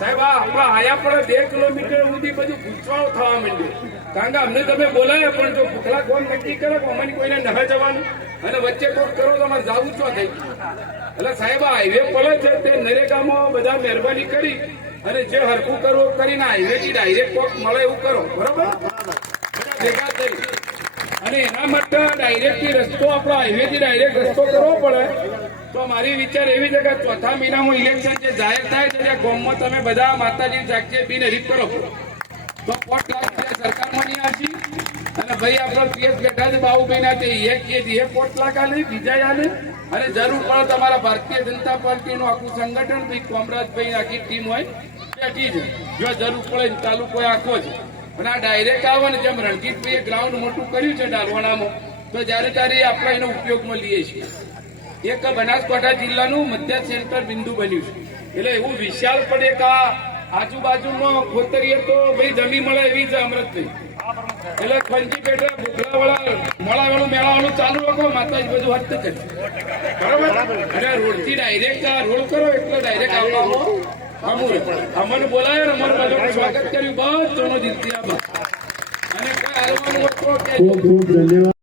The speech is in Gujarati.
સાહેબ, આ આપણા આયા પડે બે કિલોમીટર સુધી બધું પૂછવાઓ થવા માંડ્યું. કારણ કે અમને તમે બોલાયા પણ જો પૂતળા કોણ નક્કી કરો કે અમારી કોઈને ન જવાનું. અને વચ્ચે કોક કરો તો અમારે જવું છો થઈ એટલે સાહેબ, આ હાઈવે પડે છે, તે નરેગામાં બધા મહેરબાની કરી અને જે હરકું કરવું કરીને હાઈવે થી ડાયરેક્ટ કોક મળે એવું કરો. બરોબર? ભેગા થઈ. અને એના માટે ડાયરેક્ટથી રસ્તો આપણો હાઈવે થી ડાયરેક્ટ રસ્તો કરવો પડે. તો મારી વિચાર એવી છે કે ચોથા મહિનામાં ઇલેક્શન જે જાહેર થાય છે, ત્યાં ગોમમાં તમે બધા માતાજી જાગજે બિન હરીફ કરો. તો પોટ લાખ રૂપિયા સરકાર મળી આવશે. અને ભાઈ આપણો પીએસ બેઠા છે બાવ ના તે એક કે એ પોટ લાખ આલે બીજા આલે અને જરૂર પડે તમારા ભારતીય જનતા પાર્ટીનું આખું સંગઠન, ભાઈ કોમરાજભાઈ આખી ટીમ હોય, બેઠી છે. જો જરૂર પડે તાલુકો આખો છે અને આ ડાયરેક્ટ આવે જેમ રણજીતભાઈએ ગ્રાઉન્ડ મોટું કર્યું છે ડાલવાણામાં તો જ્યારે ત્યારે આપણે એનો ઉપયોગમાં લઈએ છીએ. એક બનાસકાંઠા જિલ્લાનું મધ્ય સેન્ટર બિંદુ બન્યું છે. એટલે એવું વિશાળ પણ એક આજુબાજુમાં ખોતરીએ તો ભાઈ જમી મળે એવી જ અમૃત થઈ. એટલે ખંજી પેટે ભૂખલા વાળા મોળા વાળું ચાલુ રાખો, માતાજી બધું હદ કરે. બરોબર? અને રોડથી ડાયરેક્ટ રોડ કરો, એટલે ડાયરેક્ટ અમુર અમને બોલાયો ને અમારું બધાનું સ્વાગત કર્યું. બસ દિલથી આભાર અને કઈ હાલવાનું ખૂબ ખૂબ ધન્યવાદ.